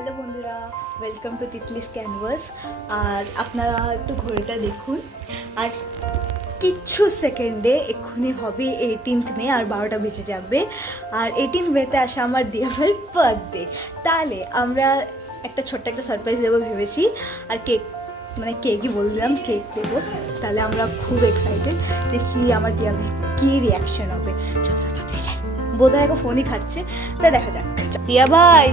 Hello বন্ধুরা, welcome to তিতলিস canvas. আর আপনারা একটু ঘড়িটা দেখুন, আর কিচ্ছু সেকেন্ডে এক্ষুনি হবে 18 মে, আর 12টা বেজে যাবে। আর 18 মেতে আসা আমার দিয়াভাইয়ের বার্থডে। তাহলে আমরা একটা ছোট্ট একটা সারপ্রাইজ দেবো ভেবেছি। আর কেকই বললাম, কেক দেবো। তাহলে আমরা খুব এক্সাইটেড, দেখি আমার দিয়াভাই কী রিয়াকশন হবে। চল চল তাড়াতাড়ি যাই, বোধহয় এখন ফোনই খাচ্ছে, তাই দেখা যাক। দিয়া ভাই,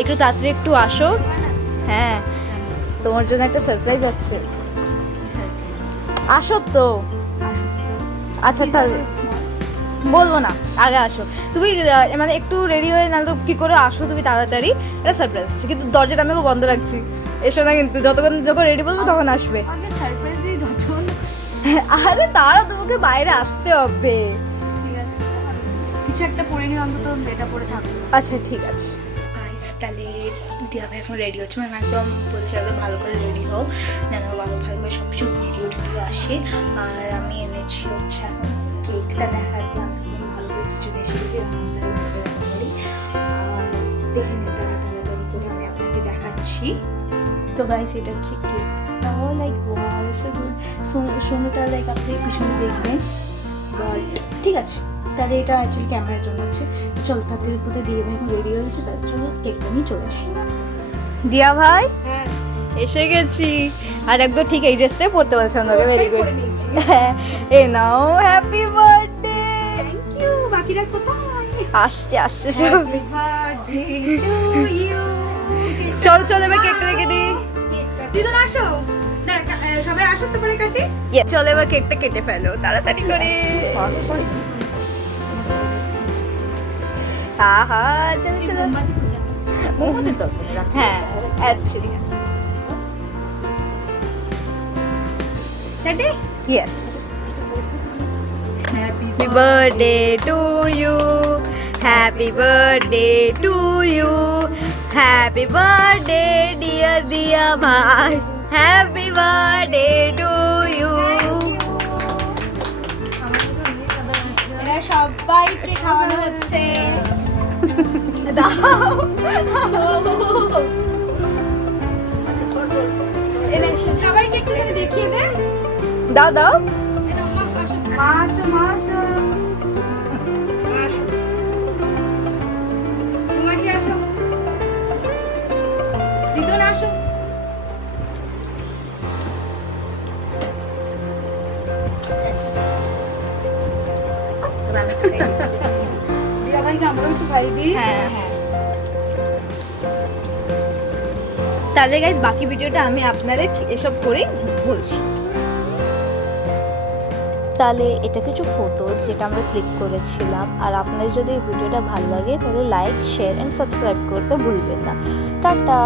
একটু তাড়াতাড়ি একটু আসো। হ্যাঁ, তোমার জন্য একটা সারপ্রাইজ আছে, আসো তো। আচ্ছা তাহলে বলবো না, আগে আসো তুমি। মানে একটু রেডি হয়ে নাহলে কি করে আসো তুমি তাড়াতাড়ি। একটা সারপ্রাইজ আছে, কিন্তু দরজাটা আমি বন্ধ রাখছি। এসো না কিন্তু, যখন রেডি বলবো তখন আসবে। আরে তারা তোমাকে বাইরে আসতে হবে। কিছু একটা পরে নিয়ে অন্তত এটা পরে থাকবো। আচ্ছা ঠিক আছে। তাহলে দিয়া ভাই এখন রেডি হচ্ছে, মানে একদম বলছি একদম ভালো করে রেডি হও, যেন ভালো করে সব কিছু ভিডিও আসে। আর আমি এনেছি হচ্ছে এখন কেকটা দেখার জন্য, ভালো করে কিছু এসেছি আর দেখে নিতে তাড়াতাড়ি করে আমি আপনাকে দেখাচ্ছি। তো গাইস, এটা হচ্ছে কেক। লাইক সোনুটা লাইক আপনি পিছনে দেখবেন। ঠিক আছে, তাহলে এটা অ্যাকচুয়ালি ক্যামেরার জন্য হচ্ছে। চল তাদের কোথায় দিয়ে ভাই এখন রেডি হয়েছে, তাদের জন্য কেকটা নিয়ে চলে যাই। দিয়া ভাই, হ্যাঁ এসে গেছি। আর একদম ঠিক এই ড্রেসটাই পরতে বলছে আমাকে। Very good. পরে নিয়েছি। হ্যাঁ, এ নাও, হ্যাপি বার্থডে। Thank you. বাকিরা কোথায়? আসছে আসছে। Happy birthday to you. চল চল এবার কেকটা রেখে দিই। দিদুন আসো না, সবাই আসো তো পরে কাটি। চল এবার কেকটা কেটে ফেলো তাড়াতাড়ি করে। আহা, চলো চলো। হ্যাঁ আচ্ছা ঠিক আছে। কাটি। Yes. Happy birthday to you. Happy birthday to you. Happy birthday dear Diya bhai. Happy birthday to you. এরা সবাইকে খাওয়ানো হচ্ছে। দাও। এরা সবাইকে একটু করে দেখিয়ে দে। দাও দাও। এরা মা আসো মাসো মাসো। আসো। মাসি আসো। দিদুন আসো। দিয়া ভাইকে আমরাও একটু খাই দিই। হ্যাঁ হ্যাঁ। তাহলে গাইস, বাকি ভিডিওটা আমি আপনাদের এসব করে বলছি। তাহলে এটা কিছু ফটোস যেটা আমরা ক্লিক করেছিলাম। আর আপনাদের যদি এই ভিডিওটা ভালো লাগে তাহলে লাইক, শেয়ার অ্যান্ড সাবস্ক্রাইব করতে ভুলবেন না। টাটা।